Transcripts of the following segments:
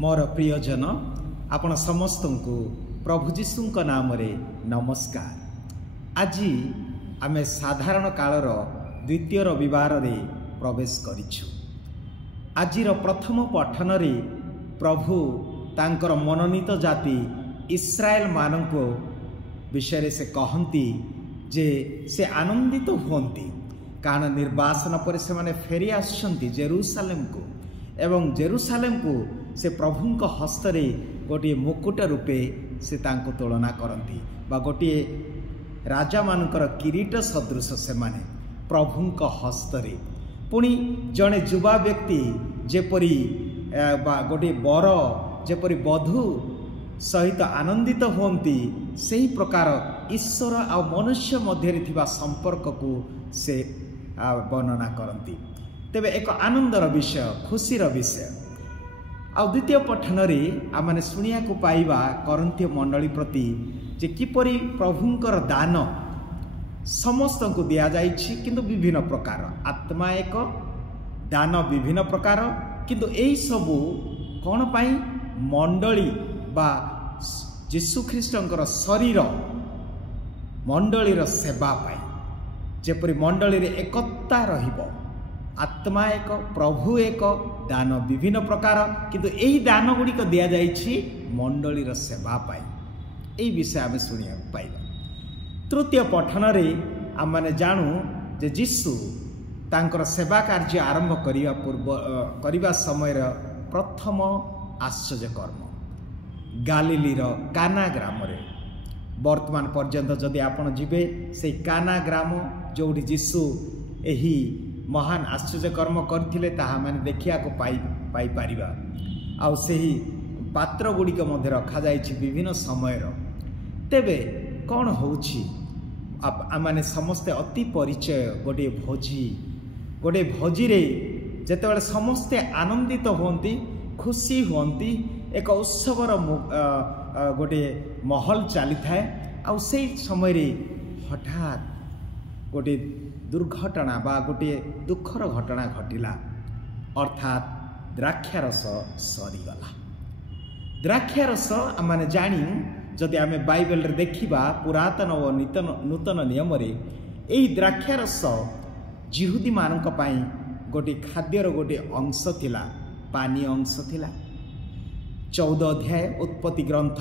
मोर प्रियजन आपण समस्त को प्रभु जीशुक नाम रे नमस्कार। आज आमे साधारण कालर द्वितीय रविवार रे प्रवेश करिछु। आजिर प्रथम पठन रे प्रभु तांकर मनोनीत जाति इस्राएल माननको विषय से कहती जे से आनंदित होती कारण निर्वासन पर से माने फेरी आसछंती जेरूसालेम को एवं जेरूसालेम को से प्रभुंक हस्तरे गोटे मुकुट रूपे से तांको तुलना करती बा गोटे राजा मानकर किरीट सदृश से माने प्रभुंक हस्तरे पुणी जड़े युवा व्यक्ति जेपरी बा गोटे बर जेपरी वधू सहित आनंदित होती सही प्रकार ईश्वर आ मनुष्य मध्य थिबा संपर्क को से वर्णना करती। तेबे एक आनंदर विषय खुशीर विषय आ द्वितीय पठन रे आमने शुणिया को पाइबा करंथीय मंडली प्रति जे किपरि प्रभुंकर दान समस्त को दिया जाइछि किंतु विभिन्न प्रकार आत्मा एक दान विभिन्न प्रकार किंतु एही सबु कोन पाई मंडली बा यीशु ख्रीष्टंकर शरीर मंडलीर सेवा पाई जेपरि मंडली रे एकता रहिबो आत्मा एक प्रभु एक दान विभिन्न प्रकार किंतु एही दान गुड़िक दिया जाइछि मंडलीर सेवा पाई एही विषय आमे सुनिया पाइबा। तृतीय पठन रे आम माने जानू जे यीशु तांकर सेवा कार्य आरंभ करिवा समय प्रथम आश्चर्य कर्म गालिलीर काना ग्राम रे वर्तमान पर्यंत जदि आपण जिबे से काना ग्राम जोड़ी यीशु एही महान आश्चर्य कर्म करथिले ताहा माने देखिया को पाई पारिबा आउ सेही पात्र गुड़िक मध्य रखा जाइछि विभिन्न समय तेबे कौन होउछि आमाने समस्ते अति परिचय गोटे भोजी रे जेतेबेले समस्ते आनंदित होंती खुशी होंती एक उत्सवर गोटे महल चली थाए आउ से समय रे हठात गोटे दुर्घटना बा गोटे दुखर घटना घटिला अर्थात द्राक्षारस सरीगला। द्राक्षारस आम जानी जदि आम बाइबल रे देखिबा पुरातन और नूतन नियम रे एही द्राक्षारस जिहुदी मानक पई गोटे खाद्यर गोटे अंश थिला पानी अंश थिला। 14 अध्याय उत्पत्ति ग्रंथ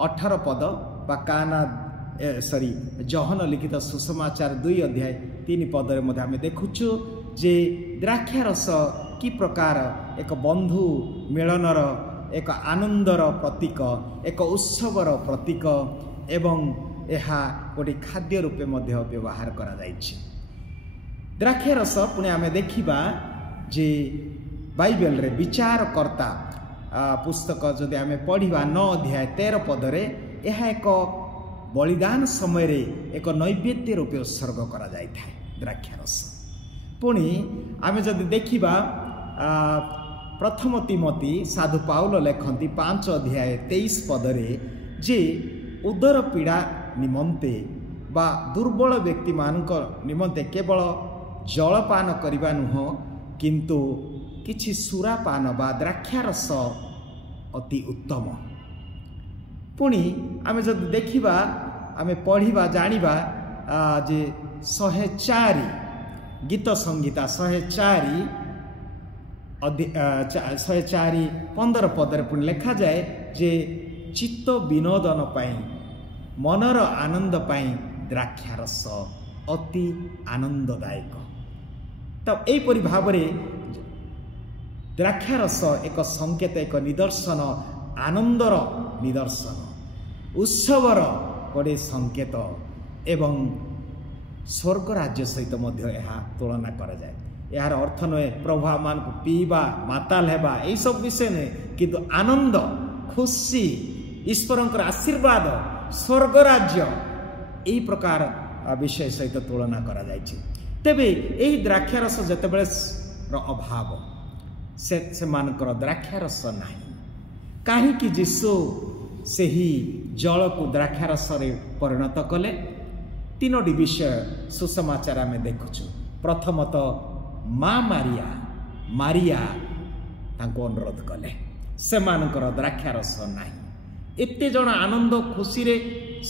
18 पद बा काना जहन लिखित सुसमाचार 2 अध्याय 3 पद रे आम देखुचु जे द्राक्षारस कि प्रकार एक बंधु मिलनर एक आनंदर प्रतीक एक उत्सवर प्रतीक एवं यह गोटे खाद्य रूपे मध्य व्यवहार करा जाइछि। द्राक्षारस पुणे आम देखिबा जे बाइबल रे विचारकर्ता पुस्तक जदि आम पढ़िबा 9 अध्याय 13 पद रे यह एक बलिदान समय रे एक नैवेद्य रूपे उत्सर्ग करा जाय थाए द्राक्षारस। पुणी आम जदि देखिबा प्रथम तिमोथी साधु पाउल लेखंती 5 अध्याय 23 पद रे जे उदर पीड़ा निमंते बा दुर्बल व्यक्ति मानक निमंते केवल जलपान करिबा नुह किंतु किछि सुरापान बा द्राक्षारस अति उत्तम। पुणी आमे जदि देखिबा आमे पढ़िबा जानिबा जे 104 गीत संगीता 104 15 पदर पुणी लिखा जाए जे चित्त विनोदन पाई मनर आनंद पाई द्राक्षारस अति आनंददायक। तब एपरि भाव द्राक्षारस एक संकेत एक निदर्शन आनंदर निदर्शन उत्सवर गोटे संकेत एवं स्वर्ग राज्य सहित मध्य यह तुलना करा जाए। यार अर्थ नुहे प्रभु मान को पीवा माताल हेबा यही सब विषय नुहे किंतु आनंद खुशी ईश्वर आशीर्वाद स्वर्ग राज्य यही प्रकार विषय सहित तुलना करा जाइछि। तेबे यही द्राक्षारस जेतेबेले अभाव से मानकर द्राक्षारस नाही काहीकि यीशु सेही जल को द्राक्षारस रे परिणत कले। 3टी विषय सुसमाचार आम देखुछु। प्रथमतः माँ मारिया तांको अनुरोध कले ସେମାନଙ୍କର ଦ୍ରାକ୍ଷାରସ ନାହିଁ। ଏତେ ଜଣ ଆନନ୍ଦ ଖୁସିରେ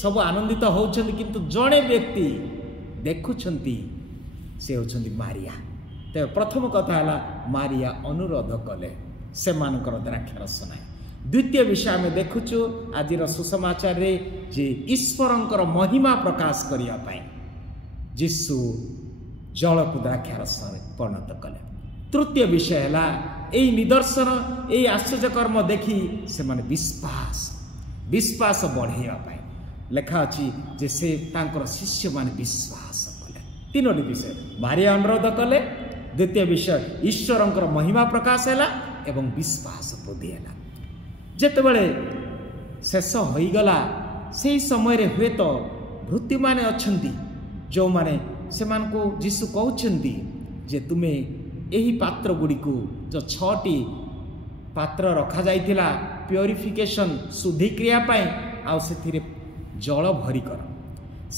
ସବୁ ଆନନ୍ଦିତ ହେଉଛନ୍ତି, କିନ୍ତୁ ଜଣେ ବ୍ୟକ୍ତି ଦେଖୁଛନ୍ତି, ସେ ହେଉଛନ୍ତି ମାରିଆ। ତେବେ ପ୍ରଥମ କଥା ହେଲା ମାରିଆ ଅନୁରୋଧ କଲେ, ସେମାନଙ୍କର ଦ୍ରାକ୍ଷାରସ ନାହିଁ। ଦ୍ୱିତୀୟ ବିଷୟ ଆମେ ଦେଖୁଛୁ ଆଜିର ସୁସମାଚାରରେ ଯେ ଈଶ୍ୱରଙ୍କର ମହିମା ପ୍ରକାଶ କରିବା ପାଇଁ ଯୀଶୁ ଜଳକୁ ଦ୍ରାକ୍ଷାରସରେ ପରିଣତ କଲେ। ତୃତୀୟ ବିଷୟ ହେଲା ଏହି ନିଦର୍ଶନ, ଏହି ଆଶ୍ଚର୍ଯ୍ୟକର୍ମ ଦେଖି ସେମାନେ ବିଶ୍ୱାସ ବଢ଼େଇବା ପାଇଁ ଲେଖା ଅଛି ଯେ ସେ ତାଙ୍କର ଶିଷ୍ୟମାନେ ବିଶ୍ୱାସ କଲେ। ତିନୋଟି ବିଷୟ, ମାରିଆ ଅନୁରୋଧ କଲେ, ଦ୍ୱିତୀୟ ବିଷୟ ଈଶ୍ୱରଙ୍କର ମହିମା ପ୍ରକାଶ ହେଲା ଏବଂ ବିଶ୍ୱାସ ବୃଦ୍ଧି ହେଲା। ଯେତେବେଳେ ଶେଷ ହୋଇଗଲା ସେହି ସମୟରେ ହୁଏତ ଭୃତ୍ୟମାନେ ଅଛନ୍ତି ଯେଉଁମାନେ ସେମାନଙ୍କୁ ଯୀଶୁ କହୁଛନ୍ତି ଯେ ତୁମେ ଏହି ପାତ୍ର ଗୁଡ଼ିକୁ ଯେଉଁ 6ଟି ପାତ୍ର ରଖାଯାଇଥିଲା ପ୍ୟୁରିଫିକେସନ୍ ଶୁଦ୍ଧିକ୍ରିୟା ପାଇଁ, ଆଉ ସେଥିରେ ଜଳ ଭରି କର।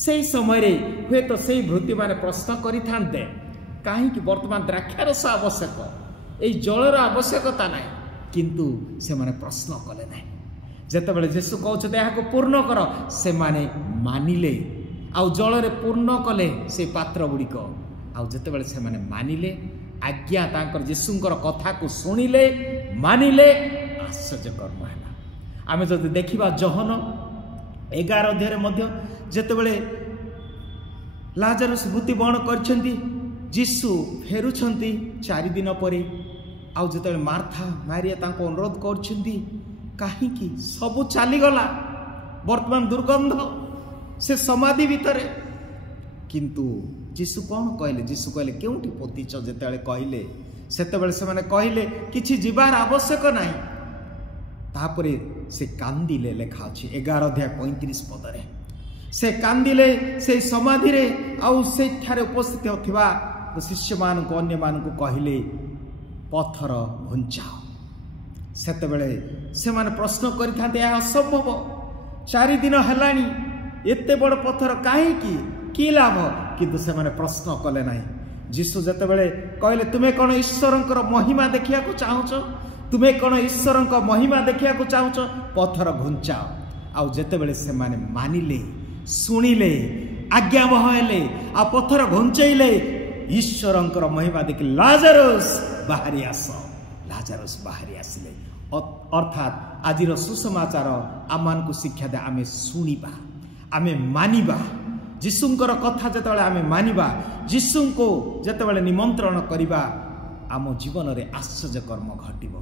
ସେହି ସମୟରେ ହୁଏତ ସେହି ଭୃତ୍ୟମାନେ ପ୍ରଶ୍ନ କରିଥାନ୍ତେ, କାହିଁକି ବର୍ତ୍ତମାନ ଦ୍ରାକ୍ଷାରସ ଆବଶ୍ୟକ, ଏହି ଜଳର ଆବଶ୍ୟକତା ନାହିଁ। କିନ୍ତୁ ସେମାନେ ପ୍ରଶ୍ନ କଲେ ନାହିଁ। ଯେତେବେଳେ ଯୀଶୁ କହୁଛନ୍ତି ଏହାକୁ ପୂର୍ଣ୍ଣ କର, ସେମାନେ ମାନିଲେ ଆଉ ଜଳରେ ପୂର୍ଣ୍ଣ କଲେ ସେ ପାତ୍ର ଗୁଡ଼ିକ। ଆଉ ଯେତେବେଳେ ସେମାନେ ମାନିଲେ, ଆଜ୍ଞା ତାଙ୍କର ଯୀଶୁଙ୍କର କଥାକୁ ଶୁଣିଲେ, ମାନିଲେ, ଆଶ୍ଚର୍ଯ୍ୟକର୍ମ ହେଲା। ଆମେ ଯଦି ଦେଖିବା ଯୋହନ 11 ଅଧ୍ୟାୟରେ ମଧ୍ୟ ଯେତେବେଳେ ଲାଜରସ୍ ମୃତ୍ୟୁବରଣ କରିଛନ୍ତି, ଯୀଶୁ ଫେରୁଛନ୍ତି 4 ଦିନ ପରେ। ଆଉ ଯେତେବେଳେ ମାର୍ଥା ମାରିଆ ତାଙ୍କୁ ଅନୁରୋଧ କରୁଛନ୍ତି, କାହିଁକି ସବୁ ଚାଲିଗଲା, ବର୍ତ୍ତମାନ ଦୁର୍ଗନ୍ଧ ସେ ସମାଧି ଭିତରେ। କିନ୍ତୁ ଯୀଶୁ କ'ଣ କହିଲେ? ଯୀଶୁ କହିଲେ କେଉଁଠି ପୋତିଛ? ଯେତେବେଳେ କହିଲେ ସେତେବେଳେ ସେମାନେ କହିଲେ କିଛି ଯିବାର ଆବଶ୍ୟକ ନାହିଁ। ତାପରେ ସେ କାନ୍ଦିଲେ, ଲେଖା ଅଛି 11 ଅଧ୍ୟାୟ 35 ପଦରେ। ସେ କାନ୍ଦିଲେ ସେଇ ସମାଧିରେ, ଆଉ ସେଠାରେ ଉପସ୍ଥିତ ଥିବା ଶିଷ୍ୟମାନଙ୍କୁ ଅନ୍ୟମାନଙ୍କୁ କହିଲେ ପଥର ଘୁଞ୍ଚାଅ। ସେତେବେଳେ ସେମାନେ ପ୍ରଶ୍ନ କରିଥାନ୍ତେ, ଏହା ଅସମ୍ଭବ, 4 ଦିନ ହେଲାଣି, ଏତେ ବଡ଼ ପଥର କାହିଁକି, କି ଲାଭ? କିନ୍ତୁ ସେମାନେ ପ୍ରଶ୍ନ କଲେ ନାହିଁ। ଯୀଶୁ ଯେତେବେଳେ କହିଲେ ତୁମେ କ'ଣ ଈଶ୍ୱରଙ୍କର ମହିମା ଦେଖିବାକୁ ଚାହୁଁଛ, ତୁମେ କ'ଣ ଈଶ୍ୱରଙ୍କ ମହିମା ଦେଖିବାକୁ ଚାହୁଁଛ, ପଥର ଘୁଞ୍ଚାଅ। ଆଉ ଯେତେବେଳେ ସେମାନେ ମାନିଲେ, ଶୁଣିଲେ, ଆଜ୍ଞାବହ ହେଲେ, ଆଉ ପଥର ଘୁଞ୍ଚେଇଲେ, ଈଶ୍ୱରଙ୍କର ମହିମା ଦେଖି ଲାଜରସ୍ ବାହାରି ଆସ, ଲାଜରସ୍ ବାହାରି ଆସିଲେ। ଅର୍ଥାତ୍ ଆଜିର ସୁସମାଚାର ଆମମାନଙ୍କୁ ଶିକ୍ଷା ଦେଏ, ଆମେ ଶୁଣିବା, ଆମେ ମାନିବା। ଯୀଶୁଙ୍କର କଥା ଯେତେବେଳେ ଆମେ ମାନିବା, ଯୀଶୁଙ୍କୁ ଯେତେବେଳେ ନିମନ୍ତ୍ରଣ କରିବା, ଆମ ଜୀବନରେ ଆଶ୍ଚର୍ଯ୍ୟକର୍ମ ଘଟିବ।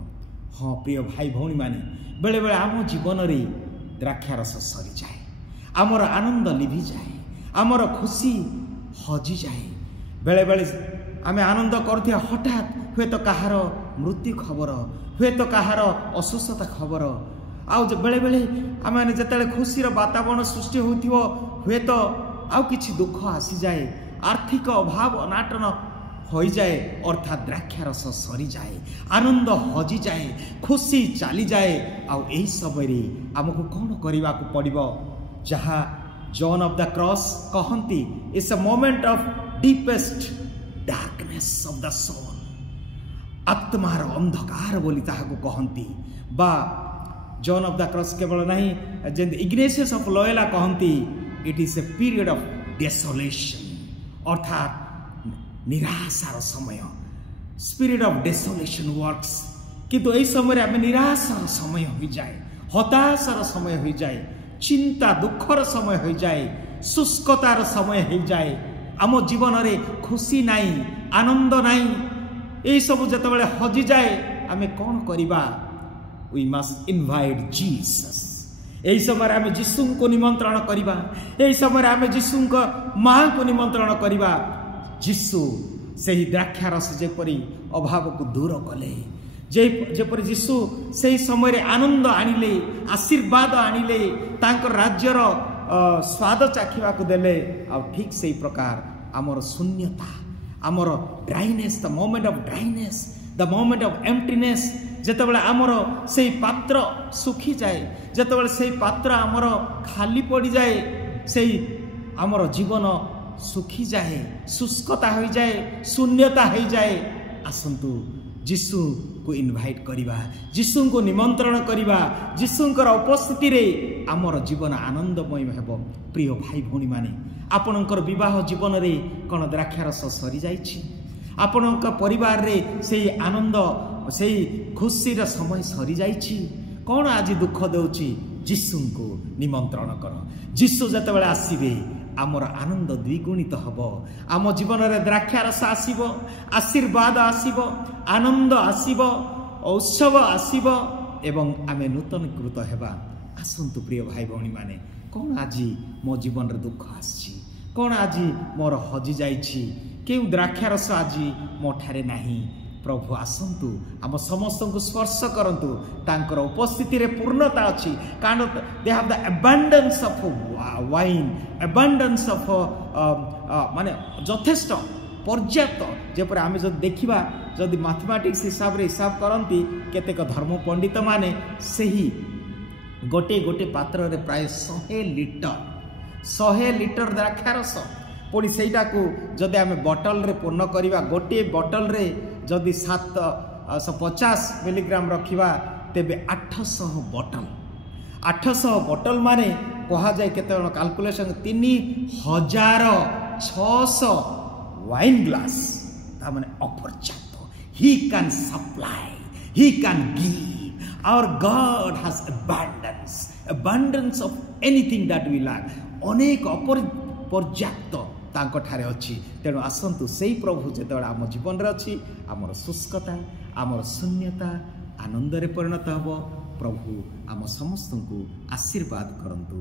ହଁ ପ୍ରିୟ ଭାଇ ଭଉଣୀମାନେ, ବେଳେବେଳେ ଆମ ଜୀବନରେ ଦ୍ରାକ୍ଷାରସ ସରିଯାଏ, ଆମର ଆନନ୍ଦ ଲିଭିଯାଏ, ଆମର ଖୁସି ହଜିଯାଏ। ବେଳେବେଳେ ଆମେ ଆନନ୍ଦ କରୁଥିବା ହଠାତ୍ ହୁଏତ କାହାର ମୃତ୍ୟୁ ଖବର, ହୁଏତ କାହାର ଅସୁସ୍ଥତା ଖବର, ଆଉ ବେଳେବେଳେ ଆମେମାନେ ଯେତେବେଳେ ଖୁସିର ବାତାବରଣ ସୃଷ୍ଟି ହେଉଥିବ, ହୁଏତ ଆଉ କିଛି ଦୁଃଖ ଆସିଯାଏ, ଆର୍ଥିକ ଅଭାବ ଅନାଟନ ହୋଇଯାଏ, ଅର୍ଥାତ୍ ଦ୍ରାକ୍ଷାରସ ସରିଯାଏ, ଆନନ୍ଦ ହଜିଯାଏ, ଖୁସି ଚାଲିଯାଏ। ଆଉ ଏହି ସମୟରେ ଆମକୁ କ'ଣ କରିବାକୁ ପଡ଼ିବ? ଯାହା ଜନ୍ ଅଫ୍ ଦ କ୍ରସ୍ କହନ୍ତି, it's a moment of deepest darkness of the soul, ଆତ୍ମାର ଅନ୍ଧକାର ବୋଲି ତାହାକୁ କହନ୍ତି। ବା ଜନ୍ ଅଫ୍ ଦ କ୍ରସ୍ କେବଳ ନାହିଁ, ଯେମିତି ଇଗ୍ନେସିୟସ୍ ଅଫ୍ ଲୋୟଲା କହନ୍ତି, it is a period of desolation, ଅର୍ଥାତ୍ ନିରାଶାର ସମୟ, ସ୍ପିରିଟ୍ ଅଫ୍ ଡେସୋଲେସନ୍ ୱାର୍କସ୍। କିନ୍ତୁ ଏହି ସମୟରେ ଆମେ ନିରାଶାର ସମୟ ହୋଇଯାଏ, ହତାଶାର ସମୟ ହୋଇଯାଏ, ଚିନ୍ତା ଦୁଃଖର ସମୟ ହୋଇଯାଏ, ଶୁଷ୍କତାର ସମୟ ହୋଇଯାଏ। ଆମ ଜୀବନରେ ଖୁସି ନାହିଁ, ଆନନ୍ଦ ନାହିଁ। ଏହିସବୁ ଯେତେବେଳେ ହଜିଯାଏ, ଆମେ କ'ଣ କରିବା? We must invite Jesus. ଏହି ସମୟରେ ଆମେ ଯୀଶୁଙ୍କୁ ନିମନ୍ତ୍ରଣ କରିବା, ଏହି ସମୟରେ ଆମେ ଯୀଶୁଙ୍କ ମାଙ୍କୁ ନିମନ୍ତ୍ରଣ କରିବା। ଯୀଶୁ ସେହି ଦ୍ରାକ୍ଷାରସ ଯେପରି ଅଭାବକୁ ଦୂର କଲେ, ଯେପରି ଯୀଶୁ ସେହି ସମୟରେ ଆନନ୍ଦ ଆଣିଲେ, ଆଶୀର୍ବାଦ ଆଣିଲେ, ତାଙ୍କର ରାଜ୍ୟର ସ୍ୱାଦ ଚାଖିବାକୁ ଦେଲେ, ଆଉ ଠିକ୍ ସେହି ପ୍ରକାର ଆମର ଶୂନ୍ୟତା, ଆମର dryness, the moment of dryness, the moment of emptiness, ଯେତେବେଳେ ଆମର ସେହି ପାତ୍ର ଶୁଖିଯାଏ, ଯେତେବେଳେ ସେହି ପାତ୍ର ଆମର ଖାଲି ପଡ଼ିଯାଏ, ସେହି ଆମର ଜୀବନ ଶୁଖିଯାଏ, ଶୁଷ୍କତା ହୋଇଯାଏ, ଶୂନ୍ୟତା ହୋଇଯାଏ। ଆସନ୍ତୁ ଯୀଶୁ को इनवाइट करिबा जीशु को निमंत्रण करिबा जीशुंकर उपस्थिति रे आमर जीवन आनंदमय हेबो। प्रिय भाई भौणी माने आपणकर विवाह जीवन रे कोन द्राक्षारस सरी जाइछि आपणक परिवार रे सेई आनंद सेई खुशी रे समय सरी जाइछि कोन आज दुख देउछि जीशु को निमंत्रण कर जीशु जते बेले आसीबे आमर आनंद द्विगुणित हब आम जीवन रे द्राक्षारस आसीबो आशीर्वाद आसीबो आनंद आसीबो उत्सव आसीबो एवं आमे नूतन कृत हेबा। आसंतु प्रिय भाई भौणी माने कौन आज मो जीवन रे दुख आछि कौन आज मोर हजि जाइछि केउ द्राक्षारस आज मो ठारे नाही प्रभु आसंतु आम समस्त को स्पर्श करंतु तांकर उपस्थिति रे पूर्णता अछि कारण they have the abundance of wine abundance of माने यथेष्ट पर्याप्त जेपर आमे जब देखिबा जदि मैथमेटिक्स हिसाब रे हिसाब करंती केतेक धर्म पंडित माने सही गोटे गोटे पात्र रे प्राय 100 लिटर द्राक्षारस पुणी सेटा को जदि आमे बोतल रे पूर्ण करिबा गोटे बोतल रे जदि 750 मिलीग्राम रखिबा तेबे 800 बोतल माने कहा जाए केते कैलकुलेशन 3600 वाइन ग्लास ता माने अपर्याप्त he can supply he can give our God has abundance of anything that we lack अनेक पर्याप्त तांको ठारे अछि तेणु आसंतु सेई प्रभु जेतेबेले आम जीवन रे अछि आमर शुष्कता आमर शून्यता आनंद रे परिणत हबो। प्रभु आम समस्त को आशीर्वाद करंतु।